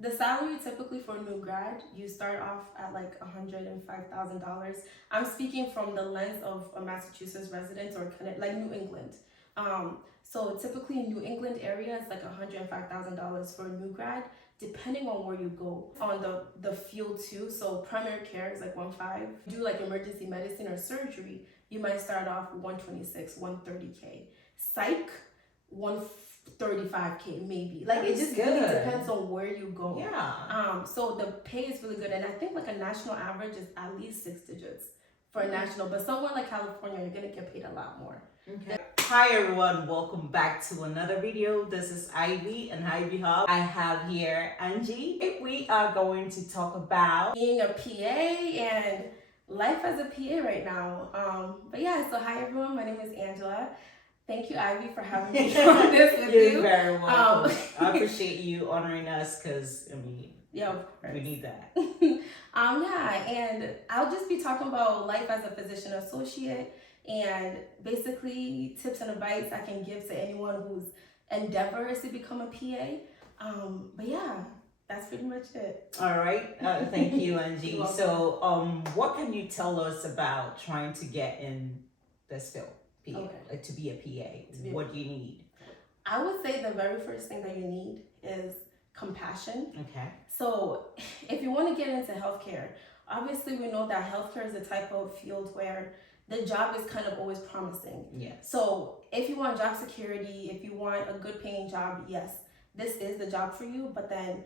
The salary typically for a new grad, you start off at like $105,000. I'm speaking from the lens of a Massachusetts resident or kind of like New England. So typically New England area is like $105,000 for a new grad, depending on where you go on the field too. So primary care is like 1.5. Do like emergency medicine or surgery, you might start off 126, 130K. Psych, 135K maybe. Like it just really depends on where you go. Yeah. So the pay is really good, and I think like a national average is at least 6 digits for a national. But somewhere like California, you're gonna get paid a lot more. Okay. Hi everyone, welcome back to another video. This is Ivy and Ivy Hub. I have here Angie. We are going to talk about being a PA and life as a PA right now. But yeah, so hi everyone, my name is Angela. Thank you, Ivy, for having me on this with you. You're very welcome. I appreciate you honoring us because, I mean, yeah, we need that. Yeah, and I'll just be talking about life as a physician associate and basically tips and advice I can give to anyone whose endeavor is to become a PA. But yeah, that's pretty much it. All right. Thank you, Angie. So, what can you tell us about trying to get in this field? PA, like to be a PA, what do you need? I would say the very first thing that you need is compassion. Okay. So if you want to get into healthcare, obviously we know that healthcare is a type of field where the job is kind of always promising. Yes. So if you want job security, if you want a good paying job, yes, this is the job for you. But then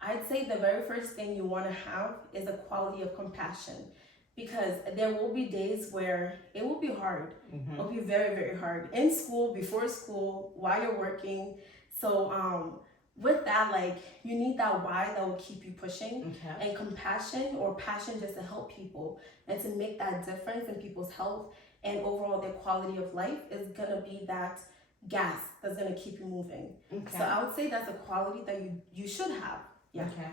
I'd say the very first thing you want to have is a quality of compassion. Because there will be days where it will be hard. It will be very, very hard. In school, before school, while you're working. So with that, like, you need that why that will keep you pushing. Okay. And compassion or passion just to help people and to make that difference in people's health and overall their quality of life is going to be that gas that's going to keep you moving. Okay. So I would say that's a quality that you should have. Yeah. Okay,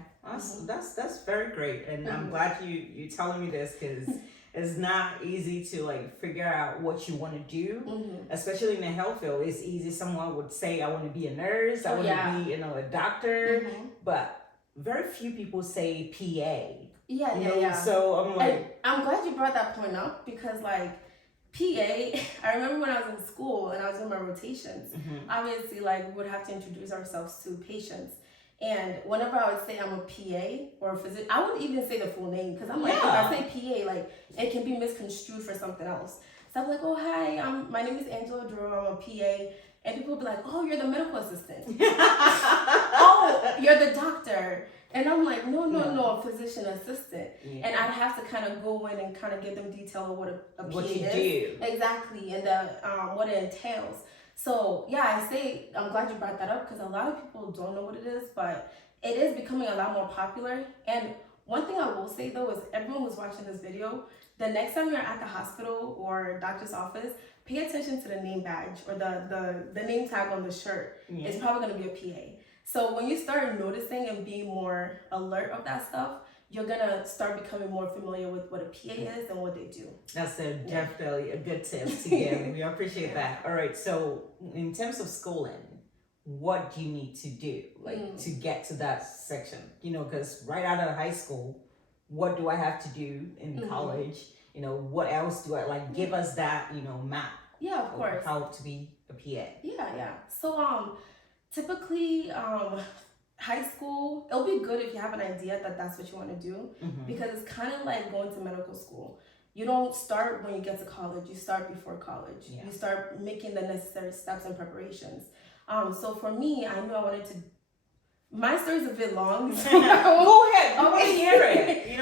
that's very great, and I'm glad you telling me this because it's not easy to like figure out what you want to do, especially in the health field. It's easy. Someone would say, "I want to be a nurse. I want to be, a doctor," but very few people say PA. Yeah. So I'm like, and I'm glad you brought that point up because like PA, I remember when I was in school and I was doing my rotations. Obviously, like we would have to introduce ourselves to patients. And whenever I would say I'm a PA or a physician, I wouldn't even say the full name because I'm like, if I say PA, like it can be misconstrued for something else. So I'm like, oh, hi, my name is Angela Duro, I'm a PA. And people will be like, oh, you're the medical assistant. Oh, you're the doctor. And I'm like, no, a physician assistant. Yeah. And I'd have to kind of go in and kind of give them detail of what a PA is. Do. Exactly, and what it entails. So yeah, I'm glad you brought that up because a lot of people don't know what it is, but it is becoming a lot more popular. And one thing I will say though is everyone who's watching this video, the next time you're at the hospital or doctor's office, pay attention to the name badge or the name tag on the shirt. It's probably going to be a PA. So when you start noticing and being more alert of that stuff, you're gonna start becoming more familiar with what a PA is and what they do. That's definitely a good tip to give. We appreciate that. All right, so in terms of schooling, what do you need to do to get to that section? Because right out of high school, what do I have to do in college? What else do I like? Give us that, map. Yeah, of course. How to be a PA. Yeah. So typically high school, it'll be good if you have an idea that that's what you want to do because it's kind of like going to medical school. You don't start when you get to college, you start before college. You start making the necessary steps and preparations. So for me, I knew I wanted to, my story's a bit long. So go ahead, I want to hear it.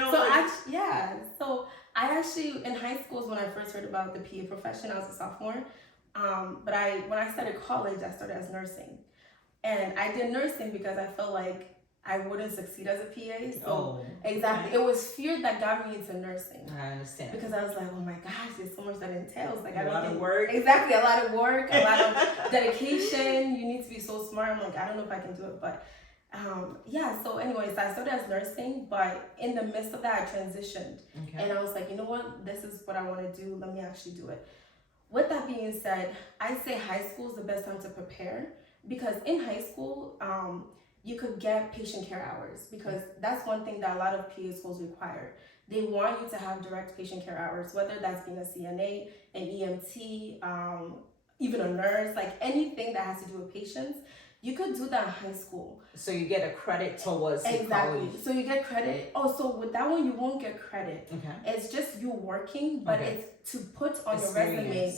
So I actually, in high school is when I first heard about the PA profession. I was a sophomore. But when I started college, I started as nursing. And I did nursing because I felt like I wouldn't succeed as a PA. So exactly, it was fear that got me into nursing. I understand. Because I was like, oh my gosh, there's so much that entails. Like a lot of work. Exactly, a lot of work, a lot of dedication. You need to be so smart. I'm like, I don't know if I can do it, but so anyways, I started as nursing, but in the midst of that, I transitioned. And I was like, you know what? This is what I want to do. Let me actually do it. With that being said, I say high school is the best time to prepare because in high school, you could get patient care hours, because that's one thing that a lot of PA schools require. They want you to have direct patient care hours, whether that's being a CNA, an EMT, even a nurse, like anything that has to do with patients. You could do that in high school. So you get a credit towards the Exactly. college. So you get credit. Oh, so with that one, you won't get credit. Okay. It's just you working, but Okay. it's to put on your resume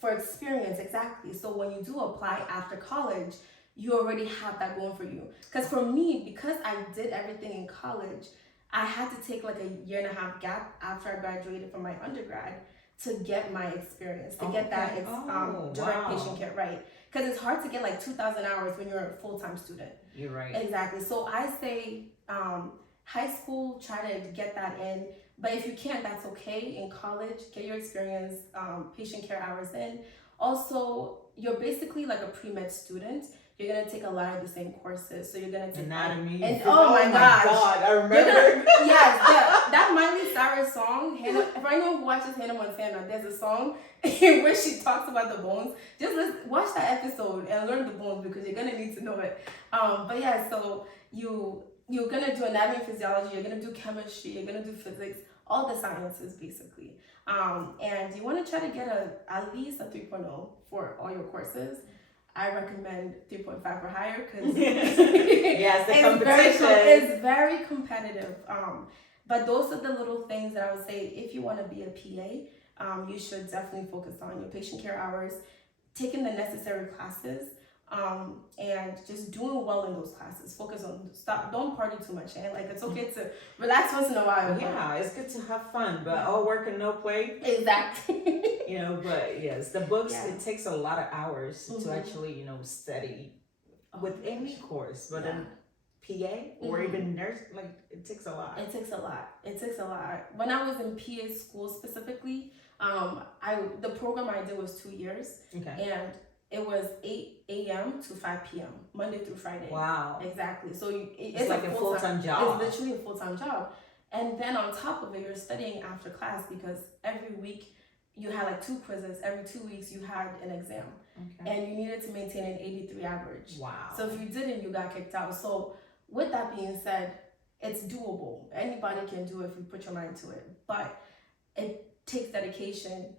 for experience. Exactly. So when you do apply after college, you already have that going for you. Because for me, because I did everything in college, I had to take like a 1.5 year gap after I graduated from my undergrad to get my experience, to get that direct patient care, right? Because it's hard to get like 2,000 hours when you're a full-time student. You're right. Exactly. So I say high school, try to get that in. But if you can't, that's okay. In college, get your experience, patient care hours in. Also, you're basically like a pre-med student. You're gonna take a lot of the same courses. So you're gonna take anatomy. And oh my God, I remember. Yes, that Miley Cyrus song. For anyone who watches Hannah Montana, there's a song in which she talks about the bones. Just watch that episode and learn the bones, because you're gonna need to know it. But yeah, so you're gonna do anatomy and physiology. You're gonna do chemistry. You're gonna do physics. All the sciences basically. And you want to try to get at least a 3.0 for all your courses. I recommend 3.5 or higher, because yes, the competition. It's very competitive. But those are the little things that I would say if you want to be a PA, you should definitely focus on your patient care hours, taking the necessary classes, and just doing well in those classes. Focus on don't party too much, and like it's okay to relax once in a while. Yeah, it's good to have fun, but all work and no play. Exactly. But yes, the books, it takes a lot of hours to actually, study with any course, but in PA or even nurse, like it takes a lot. It takes a lot. When I was in PA school specifically, the program I did was 2 years. Okay. And it was 8 a.m. to 5 p.m. Monday through Friday. Wow. Exactly. So it's like a full-time job. It's literally a full-time job. And then on top of it, you're studying after class, because every week you had like 2 quizzes. Every 2 weeks you had an exam. Okay. And you needed to maintain an 83 average. Wow. So if you didn't, you got kicked out. So with that being said, it's doable. Anybody can do it if you put your mind to it. But it takes dedication,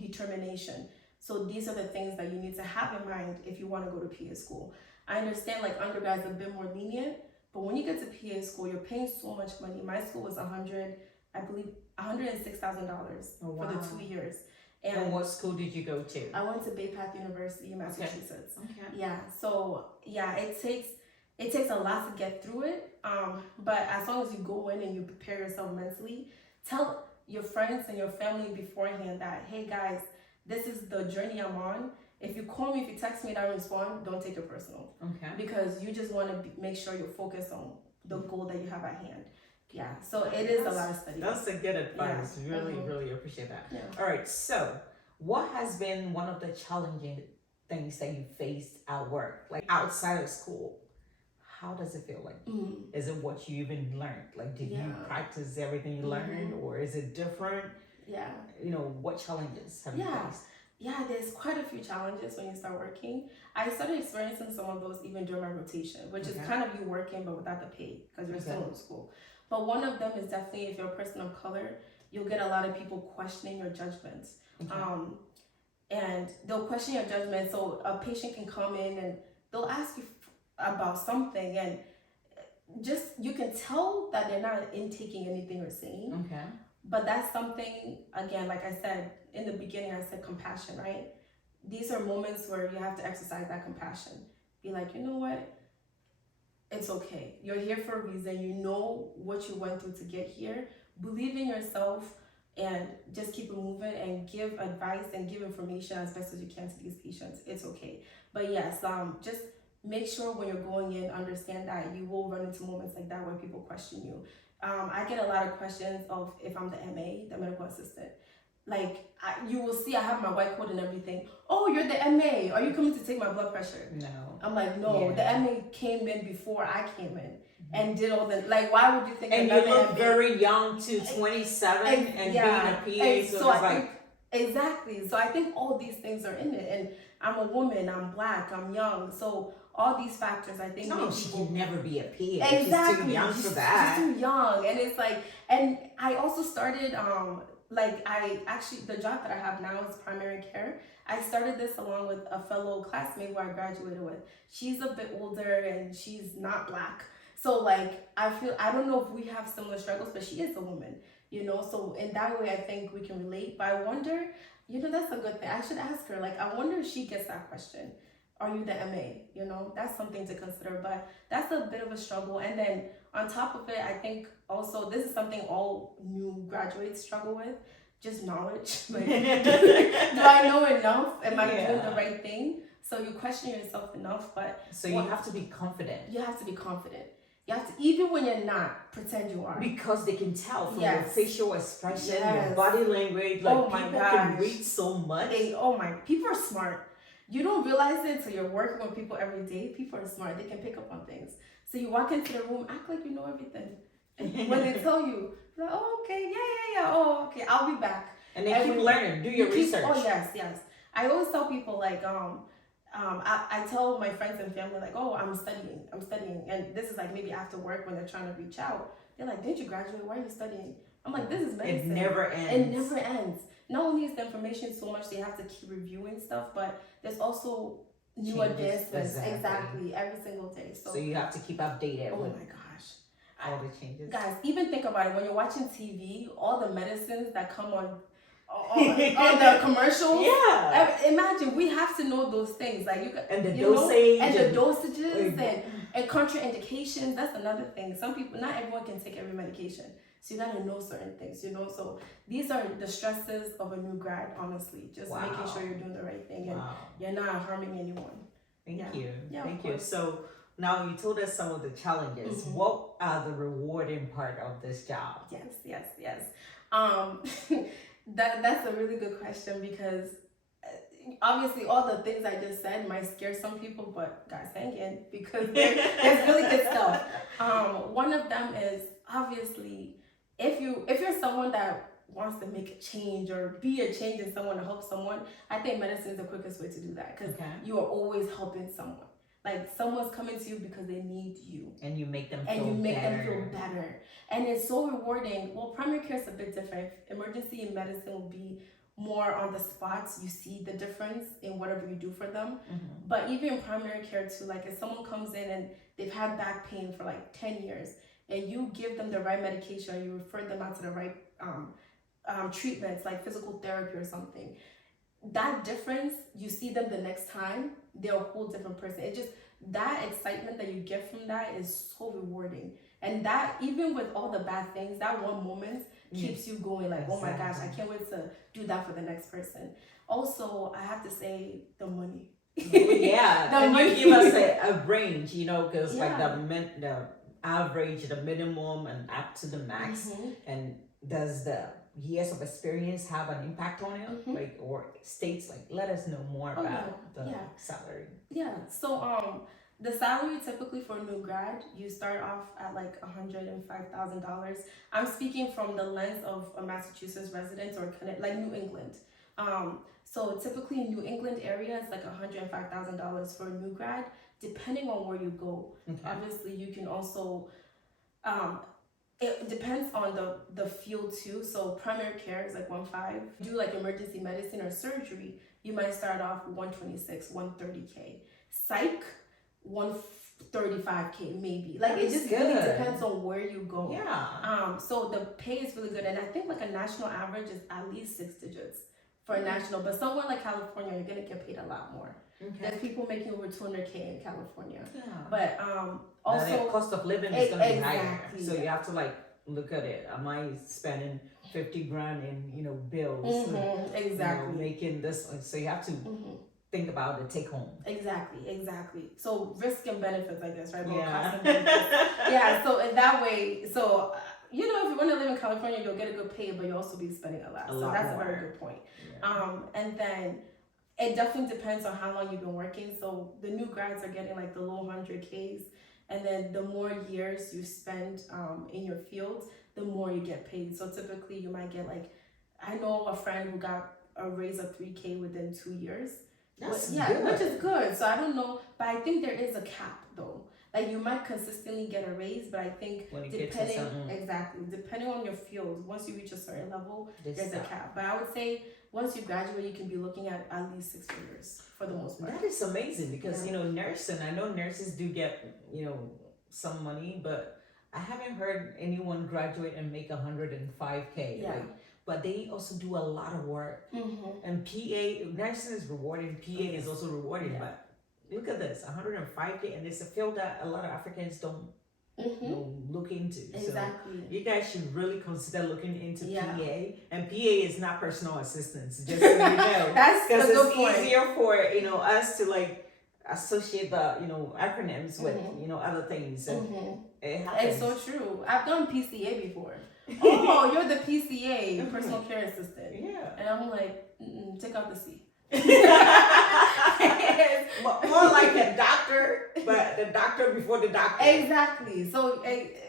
determination. So these are the things that you need to have in mind if you want to go to PA school. I understand like undergrads are a bit more lenient, but when you get to PA school, you're paying so much money. My school was $106,000 for the 2 years. And what school did you go to? I went to Bay Path University in Massachusetts. Okay. Yeah. So yeah, it takes a lot to get through it. But as long as you go in and you prepare yourself mentally, tell your friends and your family beforehand that, hey guys, this is the journey I'm on. If you call me, if you text me and I don't respond, don't take it personal. Okay. Because you just want to make sure you're focused on the goal that you have at hand. Yeah. So it is a lot of study. That's a good advice. Yeah. Really appreciate that. Yeah. All right. So what has been one of the challenging things that you faced at work, like outside of school? How does it feel like? Is it what you even learned? Like, did you practice everything you learned, or is it different? Yeah. What challenges have you faced? Yeah, there's quite a few challenges when you start working. I started experiencing some of those even during my rotation, which is kind of you working but without the pay, because you're still in school. But one of them is definitely, if you're a person of color, you'll get a lot of people questioning your judgments. And they'll question your judgment. So a patient can come in and they'll ask you about something, and just you can tell that they're not intaking anything you're saying. Okay. But that's something, again, like I said in the beginning, I said compassion, right? These are moments where you have to exercise that compassion. Be like, you know what? It's okay. You're here for a reason. You know what you went through to get here. Believe in yourself and just keep it moving and give advice and give information as best as you can to these patients. It's okay. But yes, just make sure when you're going in, understand that you will run into moments like that where people question you. I get a lot of questions of if I'm the MA, the medical assistant. Like, you will see I have my white coat and everything. Oh, you're the MA. Are you coming to take my blood pressure? No. I'm like, no, the MA came in before I came in and did all the, like, why would you think and you look MA? Very young too, 27 and being a PA, so it's like. Exactly. So I think all these things are in it. And I'm a woman, I'm Black, I'm young. So all these factors, I think, No, make she people can never be a PA. exactly. She's too young for She's that. too young, and it's like, and I also started like I actually the job that I have now is primary care. I started this along with a fellow classmate who I graduated with. She's a bit older and she's not black. So like I don't know if we have similar struggles, but she is a woman, you know. So in that way I think we can relate. But I wonder, you know, that's a good thing. I should ask her, like, I wonder if she gets that question. Are you the MA? You know, that's something to consider. But that's a bit of a struggle. And then on top of it, I think also this is something all new graduates struggle with, just knowledge. Like, do I know enough? Am I doing the right thing? So you question yourself enough, but so you have to be confident. You have to be confident. You have to, even when you're not, pretend you are. Because they can tell from Yes. your facial expression, Yes. your body language. Like, Oh my people gosh. can read so much. Oh my, people are smart. You don't realize it until you're working with people every day. People are smart. They can pick up on things. So you walk into the room, act like you know everything. And when they tell you, you're like, oh, okay, yeah. Oh, okay, I'll be back. And then keep learning. Do your research. Oh, yes. I always tell people, like, I tell my friends and family, like, oh, I'm studying. And this is like maybe after work when they're trying to reach out. They're like, didn't you graduate? Why are you studying? I'm like, this is medicine. It never ends. It never ends. Not only is the information so much, they have to keep reviewing stuff, but there's also new advancements. Exactly. Every single day. So you have to keep updated. Oh with my gosh. all the changes. Guys, even think about it. When you're watching TV, all the medicines that come on the commercials. Yeah. Imagine, we have to know those things. Like and the you dosage. Know, and the dosages and contraindications. That's another thing. Some people, not everyone can take every medication. So you gotta know certain things, you know. So these are the stresses of a new grad, honestly. Just making sure you're doing the right thing and you're not harming anyone. Thank you. Yeah, Thank you. So now you told us some of the challenges. Mm-hmm. What are the rewarding part of this job? Yes. That's a really good question, because obviously all the things I just said might scare some people, but guys, hang in, because there's really good stuff. One of them is obviously if you're someone that wants to make a change or be a change in someone to help someone, I think medicine is the quickest way to do that, because you are always helping someone. Like, someone's coming to you because they need you. And you make them feel better. And it's so rewarding. Well, primary care is a bit different. Emergency medicine will be more on the spots. You see the difference in whatever you do for them. Mm-hmm. But even in primary care too, like if someone comes in and they've had back pain for like 10 years and you give them the right medication, or you refer them out to the right treatments like physical therapy or something, that difference, you see them the next time, they're a whole different person. It just, that excitement that you get from that is so rewarding. And that, even with all the bad things, that one moment keeps you going, like, oh my gosh, I can't wait to do that for the next person. Also, I have to say, the money. The money. You give us a range, you know, because like the average, the minimum, and up to the max. Mm-hmm. And does the years of experience have an impact on it? Mm-hmm. Like, or states, like, let us know more about the salary. So the salary typically for a new grad, you start off at like $105,000. I'm speaking from the lens of a Massachusetts resident or like New England. So typically in New England area, it's like $105,000 for a new grad, depending on where you go. Okay. Obviously, you can also it depends on the field too. So primary care is like 1.5. Do like emergency medicine or surgery, you might start off 126, 130K. Psych, 135K maybe. Like, it just really depends on where you go. So the pay is really good, and I think like a national average is at least 6 digits for a national. But somewhere like California, you're gonna get paid a lot more. Okay. There's people making over 200K in California. But also the cost of living is gonna be higher, so you have to like look at it. Am I spending 50 grand in bills? Exactly. Making this, so you have to think about the take home. Exactly. So risk and benefits, I guess, right? So in that way, if you want to live in California, you'll get a good pay, but you'll also be spending a lot. So that's a very good point. And then it definitely depends on how long you've been working. So the new grads are getting like the low 100Ks, and then the more years you spend in your field, the more you get paid. So typically you might get like, I know a friend who got a raise of 3K within 2 years. That's yeah, good. which is good. So I don't know, but I think there is a cap though. Like you might consistently get a raise, but I think when you get to something, depending on your field, once you reach a certain level, there's a stop. cap. But I would say once you graduate, you can be looking at least 6 figures for the most part. That is amazing because nursing. I know nurses do get some money, but I haven't heard anyone graduate and make 105K. Yeah. But they also do a lot of work, and PA nursing is rewarding. PA is also rewarding, but. Look at this, 105K, and it's a field that a lot of Africans don't look into. Exactly. So you guys should really consider looking into PA. And PA is not personal assistance, just so you know. That's because it's point. Easier for us to like associate the acronyms with other things. And it happens. It's so true. I've done PCA before. Oh, you're the PCA, personal care assistant. Yeah. And I'm like, take out the C. More like a doctor, but the doctor before the doctor. Exactly. So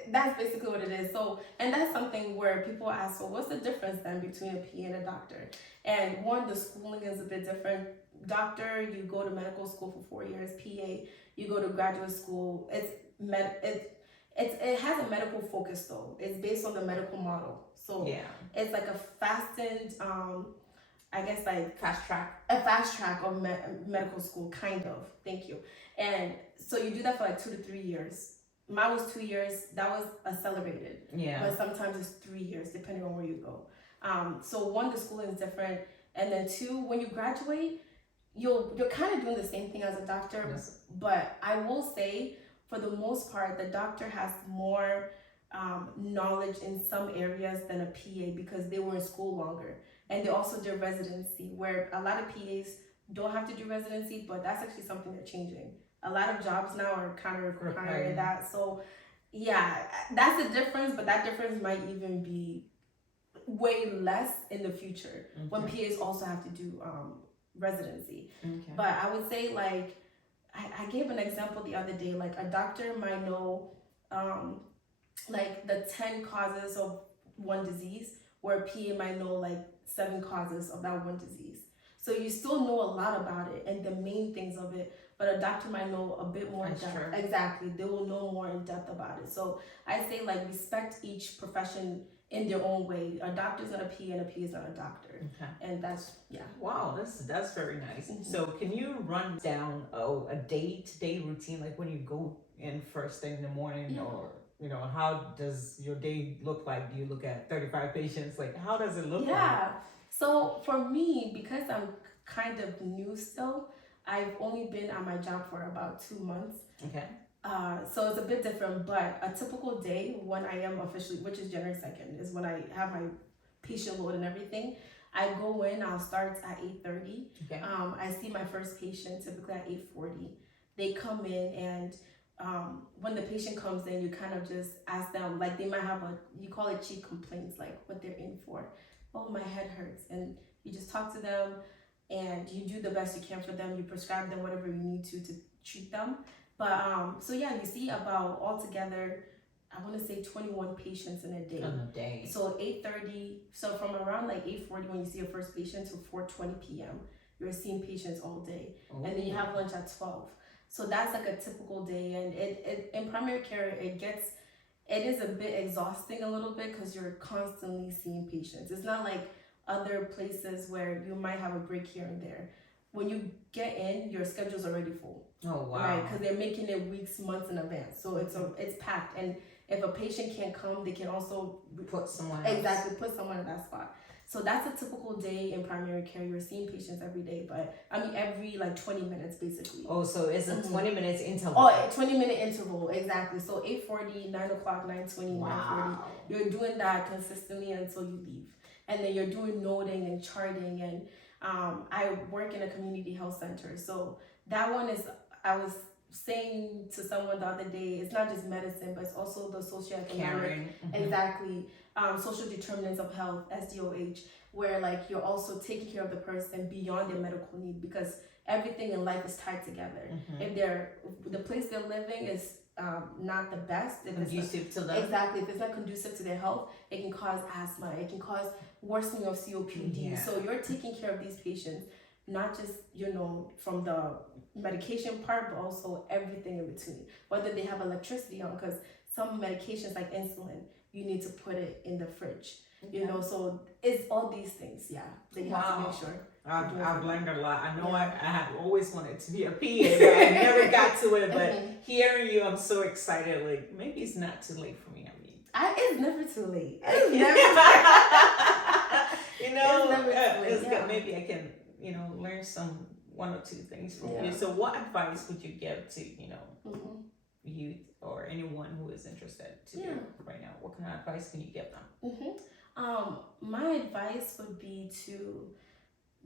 that's basically what it is. So, and that's something where people ask, so what's the difference then between a PA and a doctor? And one, the schooling is a bit different. Doctor, you go to medical school for 4 years. PA, you go to graduate school. It has a medical focus though. It's based on the medical model. So it's like a fastened, I guess like a fast track of medical school, kind of. Thank you. And so you do that for like 2 to 3 years. Mine was 2 years. That was accelerated. Yeah. But sometimes it's 3 years, depending on where you go. So one, the schooling is different, and then two, when you graduate, you're kind of doing the same thing as a doctor. Yes. But I will say, for the most part, the doctor has more knowledge in some areas than a PA because they were in school longer. And they also do residency, where a lot of PAs don't have to do residency, but that's actually something they're changing. A lot of jobs now are kind of requiring that. So, yeah, that's the difference, but that difference might even be way less in the future when PAs also have to do residency. Okay. But I would say, like, I gave an example the other day, like a doctor might know like the 10 causes of one disease, where a PA might know like 7 causes of that one disease. So you still know a lot about it and the main things of it, but a doctor might know a bit more in depth. True. Exactly. They will know more in depth about it. So I say like respect each profession in their own way. A doctor's not a PA and a PA is not a doctor. Okay. And that's, Wow, that's very nice. So can you run down a day-to-day routine, like when you go in first thing in the morning or how does your day look like? Do you look at 35 patients? Like, how does it look like? Yeah. So for me, because I'm kind of new still, I've only been at my job for about 2 months. Okay. So it's a bit different, but a typical day when I am officially, which is January 2nd, is when I have my patient load and everything. I go in, I'll start at 8:30. Okay. I see my first patient typically at 8:40. They come in and when the patient comes in, you kind of just ask them, like they might have you call it chief complaints, like what they're in for. Oh, my head hurts. And you just talk to them and you do the best you can for them. You prescribe them whatever you need to treat them. But so yeah, you see about altogether, I want to say 21 patients in a day. So 8:30, so from around like 8:40 when you see your first patient to 4:20 p.m., you're seeing patients all day. Oh. And then you have lunch at 12. So that's like a typical day. And it in primary care, it is a bit exhausting a little bit because you're constantly seeing patients. It's not like other places where you might have a break here and there. When you get in, your schedule's already full. Oh, wow. Right, because they're making it weeks, months in advance. So it's packed. And if a patient can't come, they can also put someone else. Exactly, put someone in that spot. So that's a typical day in primary care. You're seeing patients every day, but I mean every like 20 minutes basically. Oh, so it's a 20 minutes interval. Oh, 20-minute interval, exactly. So 8:40, 9 o'clock, 9:20, wow. 9:40. You're doing that consistently until you leave. And then you're doing noting and charting. And I work in a community health center. So that one is, I was saying to someone the other day, it's not just medicine, but it's also the socioeconomic, exactly, social determinants of health, SDOH, where like you're also taking care of the person beyond their medical need, because everything in life is tied together. If the place they're living is not the best, if conducive to them. Exactly, if it's not conducive to their health, it can cause asthma, it can cause worsening of COPD. So you're taking care of these patients not just, from the medication part, but also everything in between. Whether they have electricity on, because some medications like insulin, you need to put it in the fridge. So it's all these things, that you have to make sure. I've learned a lot. I know I have always wanted to be a PA, but I never got to it. But hearing you, I'm so excited. Like, maybe it's not too late for me. I mean, it's never too late. It's never it's never too late. Maybe I can, learn one or two things from you. So what advice would you give to, youth or anyone who is interested to do right now? What kind of advice can you give them? My advice would be to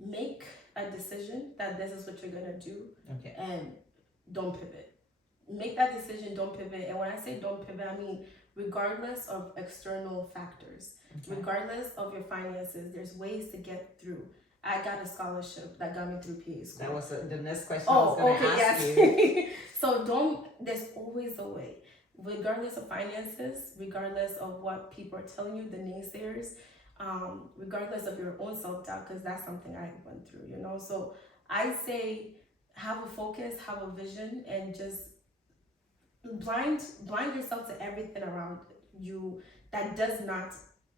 make a decision that this is what you're gonna do, and don't pivot. Make that decision, don't pivot. And when I say don't pivot, I mean regardless of external factors, regardless of your finances, there's ways to get through. I got a scholarship that got me through PA school. That was the next question I was going to ask you. So there's always a way. Regardless of finances, regardless of what people are telling you, the naysayers, regardless of your own self-doubt, because that's something I went through, So I say have a focus, have a vision, and just blind yourself to everything around you that does not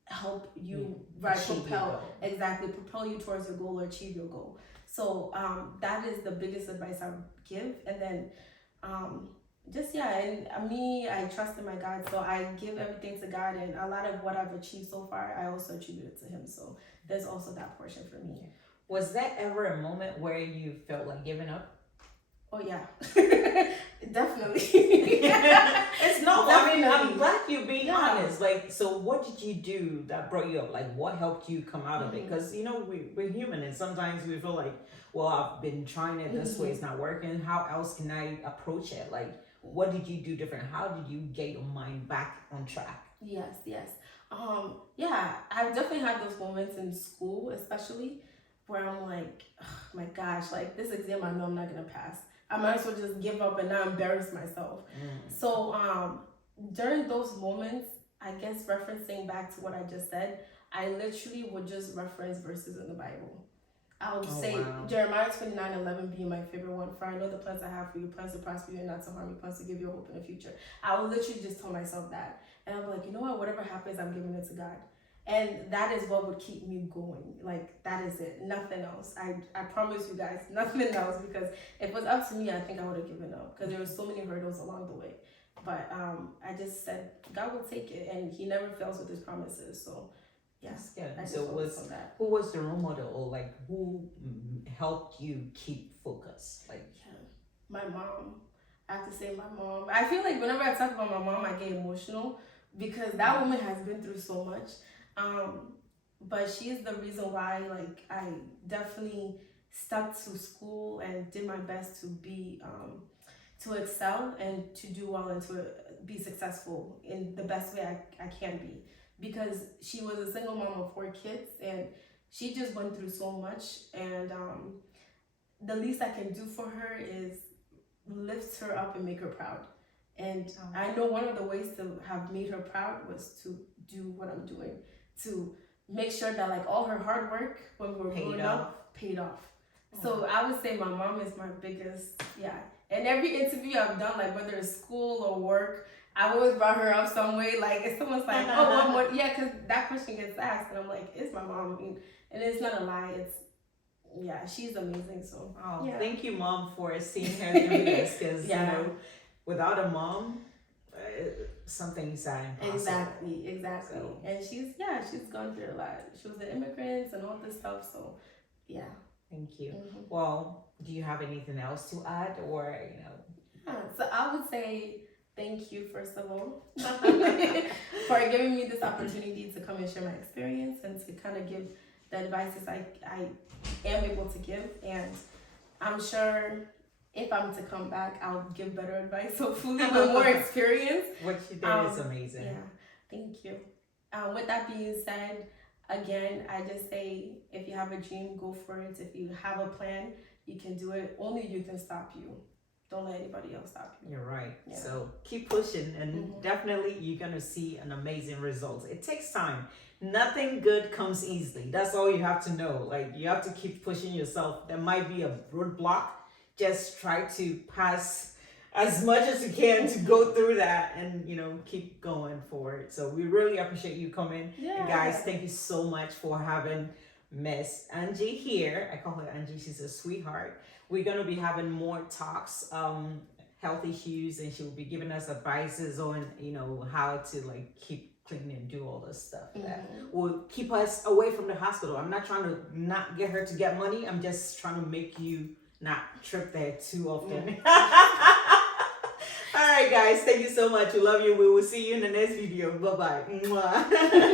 help you propel you towards your goal or achieve your goal. So that is the biggest advice I would give. And then and me, I trust in my God, so I give everything to God, and a lot of what I've achieved so far, I also attribute it to Him. So there's also that portion for me. Was that ever a moment where you felt like giving up? Oh yeah, definitely. It's no. I mean, I'm glad you're being honest. Like, so what did you do that brought you up? Like, what helped you come out of it? Because we're human, and sometimes we feel like, well, I've been trying it this way, it's not working. How else can I approach it? Like, what did you do different? How did you get your mind back on track? Yes. I've definitely had those moments in school, especially where I'm like, oh my gosh, like this exam I know I'm not gonna pass. I might as well just give up and not embarrass myself. So during those moments, I guess referencing back to what I just said, I literally would just reference verses in the Bible. I would say Jeremiah 29:11 being my favorite one. For I know the plans I have for you, plans to prosper you and not to harm you, plans to give you a hope in the future. I would literally just tell myself that. And I'm like, you know what, whatever happens, I'm giving it to God. And that is what would keep me going. Like, that is it. Nothing else. I promise you guys, nothing else. Because if it was up to me, I think I would have given up. Because there were so many hurdles along the way. But I just said, God will take it. And He never fails with His promises. So, yes. Yeah. So who was the role model? Or like, who helped you keep focus? Like, my mom. I have to say my mom. I feel like whenever I talk about my mom, I get emotional. Because that woman has been through so much. But she is the reason why, like, I definitely stuck to school and did my best to be, to excel and to do well and to be successful in the best way I can be. Because she was a single mom of 4 kids and she just went through so much. And the least I can do for her is lift her up and make her proud. And I know one of the ways to have made her proud was to do what I'm doing. To make sure that like all her hard work when we were growing up paid off. So I would say my mom is my biggest, And every interview I've done, like whether it's school or work, I always brought her up some way. Like if someone's like, oh, what? Because that question gets asked, and I'm like, it's my mom, and it's not a lie. It's she's amazing. So thank you, Mom, for seeing her through this. Because without a mom, something's impossible. Exactly. So. And she's gone through a lot. She was an immigrant and all this stuff. So Thank you. Well, do you have anything else to add, or So I would say thank you first of all for giving me this opportunity to come and share my experience and to kind of give the advices I am able to give. And I'm sure if I'm to come back, I'll give better advice, hopefully with more experience. What you did is amazing. Yeah, thank you. With that being said, again, I just say, if you have a dream, go for it. If you have a plan, you can do it. Only you can stop you. don't let anybody else stop you. You're right. Yeah. So keep pushing, and definitely you're gonna see an amazing result. It takes time. Nothing good comes easily. That's all you have to know. Like, you have to keep pushing yourself. There might be a roadblock. Just try to pass as much as you can to go through that, and keep going forward. So we really appreciate you coming. Yeah. And guys, thank you so much for having Miss Angie here. I call her Angie. She's a sweetheart. We're going to be having more talks, health issues, and she will be giving us advices on, how to like keep clean and do all this stuff that will keep us away from the hospital. I'm not trying to not get her to get money. I'm just trying to make you not trip there too often. All right, guys. Thank you so much. We love you. We will see you in the next video. Bye-bye.